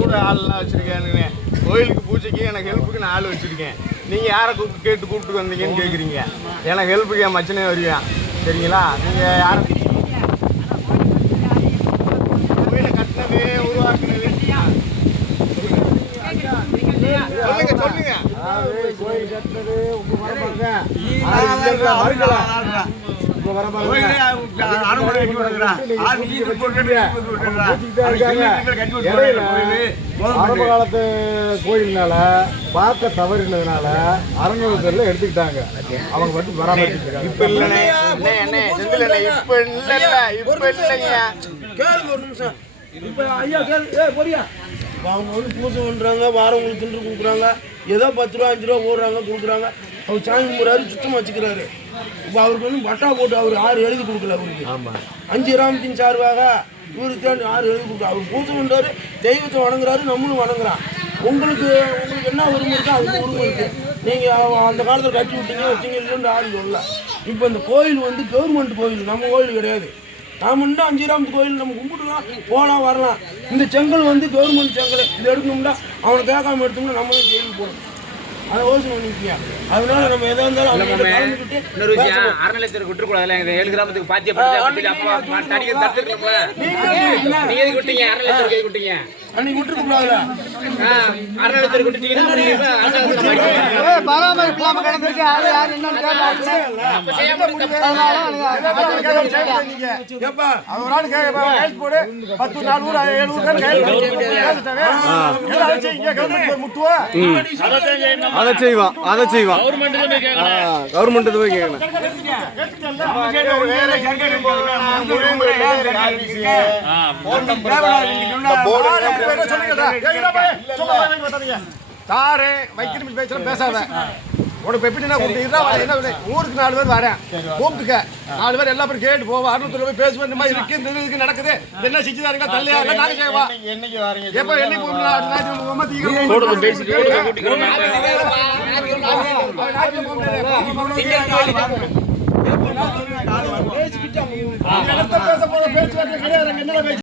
கூட ஆள்லாம் வச்சுருக்கேனுங்க. கோயிலுக்கு பூஜைக்கு எனக்கு ஹெல்ப்புக்கு நான் ஆள் வச்சுருக்கேன். நீங்கள் யாரை கூப்பிட்டு வந்தீங்கன்னு கேட்குறீங்க. எனக்கு ஹெல்ப்புக்கு என் மச்சனே வருவேன். சரிங்களா? நீங்கள் யாரை கோயிலை கட்டினது உருவாக்குனது சொல்லுங்க. கோயில் கட்டினது ஆரம்ப காலத்து கோயில்னால பார்க்க தவறினதுனால அறநிலையத்துல எடுத்துக்கிட்டாங்க. அவங்க வந்து பராமரிச்சுருக்காங்க. இப்ப இல்லைங்க. இப்ப ஐயா பொரியா அவங்க வந்து பூஜை பண்றாங்க, வாரவங்களுக்கு தின்று கொடுக்குறாங்க, ஏதோ 10 ரூபா 5 ரூபா ஓடுறாங்க கொடுக்குறாங்க. அவர் சாமி கும்பிட்றாரு, சுத்தமாக வச்சுக்கிறாரு. இப்போ அவருக்கு வந்து பட்டா போட்டு அவர் 6 எழுதி கொடுக்கல. அவருக்கு 5 கிராமத்தின் சார்பாக இவருக்கு 6 எழுதி கொடுக்க. அவர் பூஜை பண்ணுறாரு, தெய்வத்தை வணங்குறாரு, நம்மளும் வணங்குறான். உங்களுக்கு என்ன உரிமை இருக்கோ அதுக்கு உரிமை இருக்குது. நீங்கள் அந்த காலத்தில் கட்டி விட்டீங்க வச்சிங்க இல்லைன்னு ஆள் சொல்லல. இப்போ இந்த கோயில் வந்து கவர்மெண்ட் கோயில், நம்ம கோயில் கிடையாது. நாம் இன்னும் 5 கிராமத்து கோயில் நம்ம கும்பிட்டுலாம் போகலாம் வரலாம். இந்த செங்கல் வந்து கவர்மெண்ட் செங்கல், இது எடுக்கணும்னா அவனை கேட்காம எடுத்தோம்னா நம்ம தான் ஜெயிலுக்கு போகணும். அதை யோசனை பண்ணிக்கிங்க. அதனால நம்ம எதாக இருந்தாலும் இன்னொரு விஷயம், அறநிலையத்துக்கு விட்டுக்கூடாதுல. 7 கிராமத்துக்கு பாத்தியா நீங்க விட்டீங்க, அறநிலையத்துக்கு விட்டீங்க. அன்னைக்கு விட்டுருக்கூடாதுல அறநிலையத்துக்கு விட்டுட்டீங்கன்னா பராமரிப்பு இல்லாம கிடந்திருக்கு. யாரு என்னன்னு அதை செய்வான். கவர்மெண்ட் போய் கேட்கணும். தாரே வைக்கணும் பேசுறேன் பேசாத. உனக்கு எப்படின்னா ஊருக்கு 4 பேர் வரேன், கூப்பிட்டுக்க 4 பேர் எல்லா பேரும் கேட்டு போவோம். அறுநூத்தி போய் பேசுவோம். இந்த மாதிரி இருக்கு, இந்த இதுக்கு நடக்குது, என்ன செஞ்சுதாருங்களா தள்ளியா இல்லை நாங்க செய்வோம். என்னைக்கு வரீங்க? எப்போ என்னைக்கு பேச போற பேச்சுவார்த்தை கிடையாது.